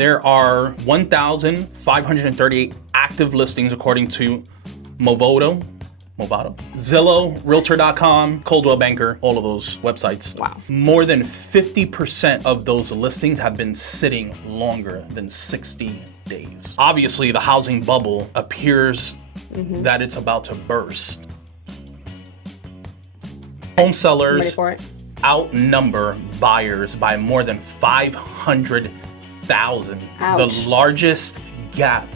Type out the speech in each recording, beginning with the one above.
There are 1,538 active listings according to Movado, Zillow, Realtor.com, Coldwell Banker, all of those websites. Wow. More than 50% of those listings have been sitting longer than 60 days. Obviously, the housing bubble appears that it's about to burst. Home sellers outnumber buyers by more than 500,000. The largest gap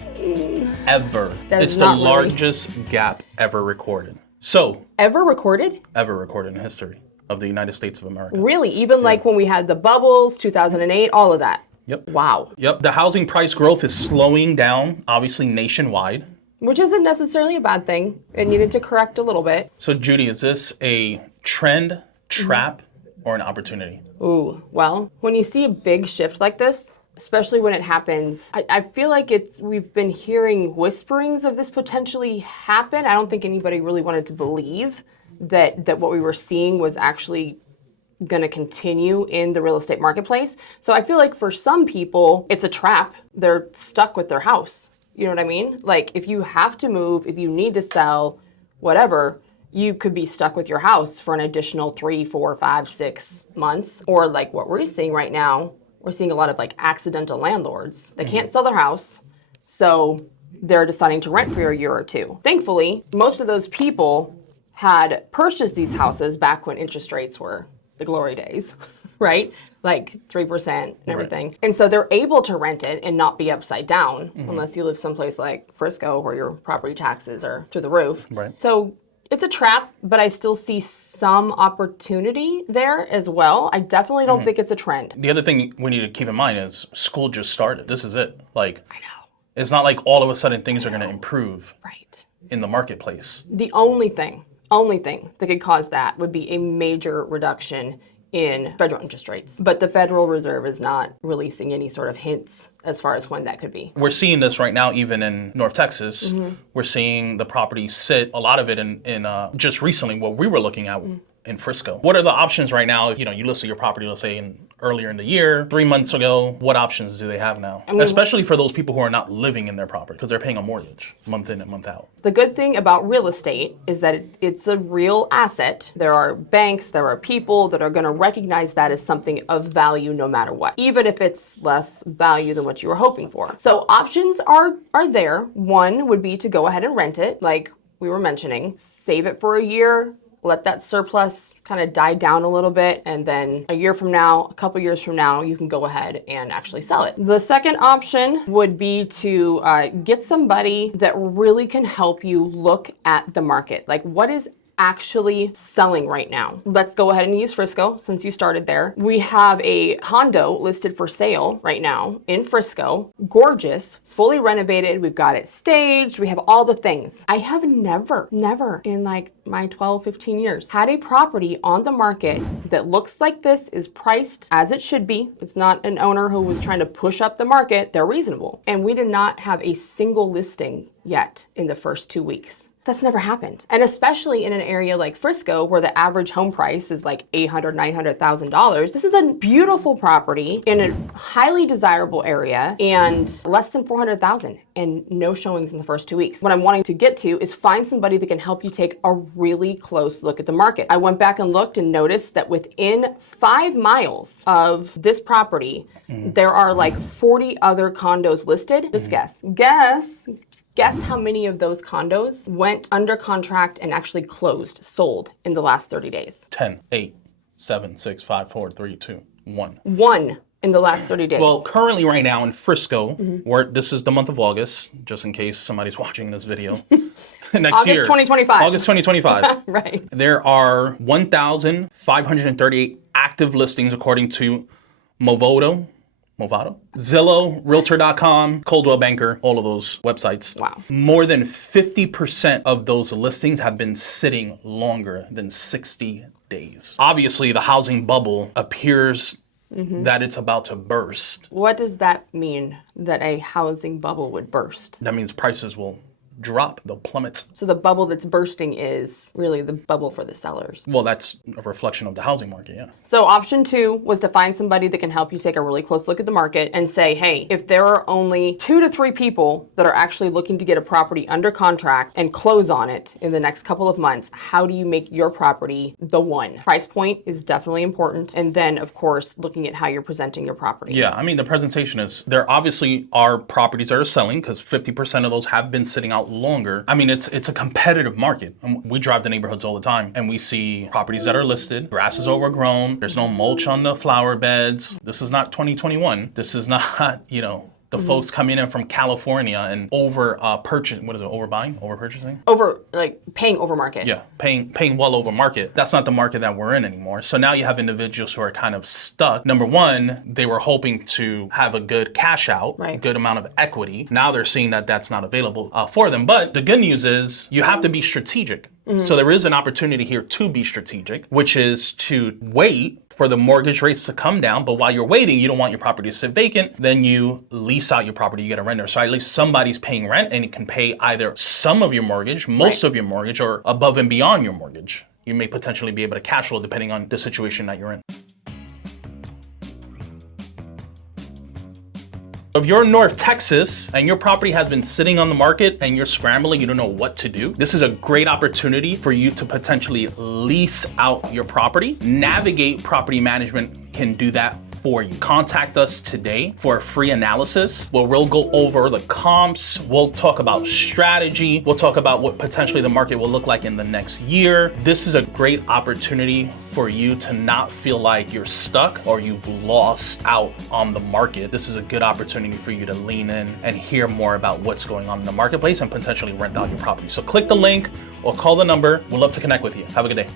ever. It's the largest gap ever recorded. So ever recorded in history of the United States of America. Really? Even like when we had the bubbles, 2008, all of that? Yep. Wow. Yep. The housing price growth is slowing down, obviously nationwide. Which isn't necessarily a bad thing. It needed to correct a little bit. So Judy, is this a trend, trap, or an opportunity? Ooh, well, when you see a big shift like this, especially when it happens, I feel like we've been hearing whisperings of this potentially happen. I don't think anybody really wanted to believe that what we were seeing was actually going to continue in the real estate marketplace. So I feel like for some people, it's a trap. They're stuck with their house. You know what I mean? Like if you have to move, if you need to sell, whatever, you could be stuck with your house for an additional 3, 4, 5, 6 months. Or like what we're seeing right now, we're seeing a lot of like accidental landlords. They can't sell their house, so they're deciding to rent for a year or two. Thankfully, most of those people had purchased these houses back when interest rates were the glory days, right? Like 3% and everything. Right. And so they're able to rent it and not be upside down, unless you live someplace like Frisco where your property taxes are through the roof. Right. So it's a trap, but I still see some opportunity there as well. I definitely don't think it's a trend. The other thing we need to keep in mind is school just started. This is it. Like, I know. It's not like all of a sudden things are going to improve in the marketplace. The only thing that could cause that would be a major reduction in federal interest rates. But the Federal Reserve is not releasing any sort of hints as far as when that could be. We're seeing this right now, even in North Texas. We're seeing the property sit, a lot of it in just recently, what we were looking at in Frisco. What are the options right now? You know, you listed your property, let's say earlier in the year, 3 months ago. What options do they have now? I mean, especially for those people who are not living in their property because they're paying a mortgage month in and month out. The good thing about real estate is that it's a real asset. There are banks, there are people that are going to recognize that as something of value no matter what, even if it's less value than what you were hoping for. So options are there. One would be to go ahead and rent it, like we were mentioning, save it for a year, let that surplus kind of die down a little bit, and then a year from now, a couple years from now, you can go ahead and actually sell it. The second option would be to get somebody that really can help you look at the market. Like, what is actually selling right now? Let's go ahead and use Frisco since you started there. We have a condo listed for sale right now in Frisco. Gorgeous, fully renovated. We've got it staged. We have all the things. I have never in like my 12, 15 years had a property on the market that looks like this, is priced as it should be. It's not an owner who was trying to push up the market. They're reasonable. And we did not have a single listing yet in the first 2 weeks. That's never happened. And especially in an area like Frisco, where the average home price is like $800,000, $900,000. This is a beautiful property in a highly desirable area and less than $400,000 and no showings in the first 2 weeks. What I'm wanting to get to is find somebody that can help you take a really close look at the market. I went back and looked and noticed that within 5 miles of this property, there are like 40 other condos listed. Just guess how many of those condos went under contract and actually sold in the last 30 days? 10, 8, 7, 6, 5, 4, 3, 2, 1. 1 in the last 30 days. Well, currently right now in Frisco, where this is the month of August, just in case somebody's watching this video next year. August 2025. August 2025. Right. There are 1,538 active listings according to Movado, Zillow, Realtor.com, Coldwell Banker, all of those websites. Wow. More than 50% of those listings have been sitting longer than 60 days. Obviously, the housing bubble appears that it's about to burst. What does that mean, that a housing bubble would burst? That means prices will drop, they'll plummet. So the bubble that's bursting is really the bubble for the sellers. Well, that's a reflection of the housing market, yeah. So option 2 was to find somebody that can help you take a really close look at the market and say, hey, if there are only 2 to 3 people that are actually looking to get a property under contract and close on it in the next couple of months, how do you make your property the one? Price point is definitely important. And then, of course, looking at how you're presenting your property. Yeah, I mean, the presentation is, there obviously are properties that are selling because 50% of those have been sitting out longer. I mean, it's a competitive market. We drive the neighborhoods all the time and we see properties that are listed, grass is overgrown, there's no mulch on the flower beds. This is not 2021. This is not, the folks coming in from California and over purchasing? Paying over market. Yeah, paying well over market. That's not the market that we're in anymore. So now you have individuals who are kind of stuck. Number one, they were hoping to have a good cash out, right, good amount of equity. Now they're seeing that that's not available for them. But the good news is you have to be strategic. So there is an opportunity here to be strategic, which is to wait for the mortgage rates to come down. But while you're waiting, you don't want your property to sit vacant. Then you lease out your property, you get a renter. So at least somebody's paying rent and it can pay either some of your mortgage, most of your mortgage, or above and beyond your mortgage. You may potentially be able to cash flow depending on the situation that you're in. If you're in North Texas and your property has been sitting on the market and you're scrambling, you don't know what to do, this is a great opportunity for you to potentially lease out your property. Navigate Property Management can do that for you. Contact us today for a free analysis where we'll go over the comps, we'll talk about strategy, we'll talk about what potentially the market will look like in the next year. This is a great opportunity for you to not feel like you're stuck or you've lost out on the market. This is a good opportunity for you to lean in and hear more about what's going on in the marketplace and potentially rent out your property. So click the link or call the number. We'd love to connect with you. Have a good day.